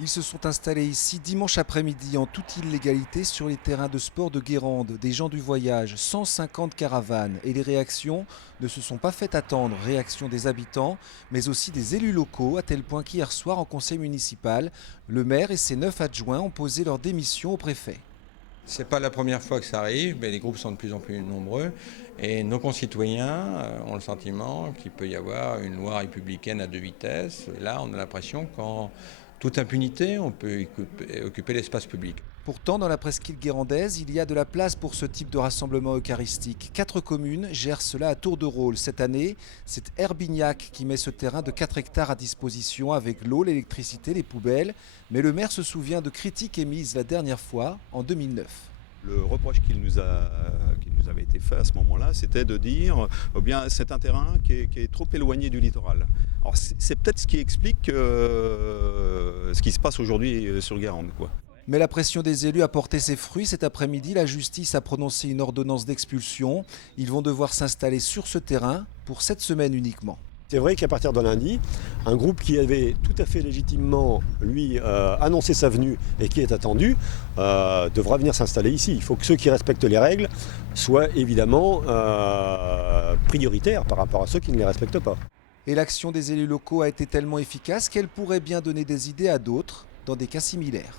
Ils se sont installés ici dimanche après-midi en toute illégalité sur les terrains de sport de Guérande, des gens du voyage, 150 caravanes. Et les réactions ne se sont pas fait attendre, réactions des habitants, mais aussi des élus locaux, à tel point qu'hier soir en conseil municipal, le maire et ses 9 adjoints ont posé leur démission au préfet. C'est pas la première fois que ça arrive, mais les groupes sont de plus en plus nombreux et nos concitoyens ont le sentiment qu'il peut y avoir une loi républicaine à deux vitesses. Et là, on a l'impression qu'en toute impunité, on peut occuper l'espace public. Pourtant, dans la presqu'île guérandaise, il y a de la place pour ce type de rassemblement eucharistique. 4 communes gèrent cela à tour de rôle. Cette année, c'est Herbignac qui met ce terrain de 4 hectares à disposition avec l'eau, l'électricité, les poubelles. Mais le maire se souvient de critiques émises la dernière fois, en 2009. Le reproche qu'il nous avait été fait à ce moment-là, c'était de dire eh bien, c'est un terrain qui est trop éloigné du littoral. Alors c'est peut-être ce qui explique ce qui se passe aujourd'hui sur Guérande, quoi. Mais la pression des élus a porté ses fruits. Cet après-midi, la justice a prononcé une ordonnance d'expulsion. Ils vont devoir s'installer sur ce terrain pour cette semaine uniquement. C'est vrai qu'à partir de lundi, un groupe qui avait tout à fait légitimement, lui, annoncé sa venue et qui est attendu, devra venir s'installer ici. Il faut que ceux qui respectent les règles soient évidemment prioritaires par rapport à ceux qui ne les respectent pas. Et l'action des élus locaux a été tellement efficace qu'elle pourrait bien donner des idées à d'autres dans des cas similaires.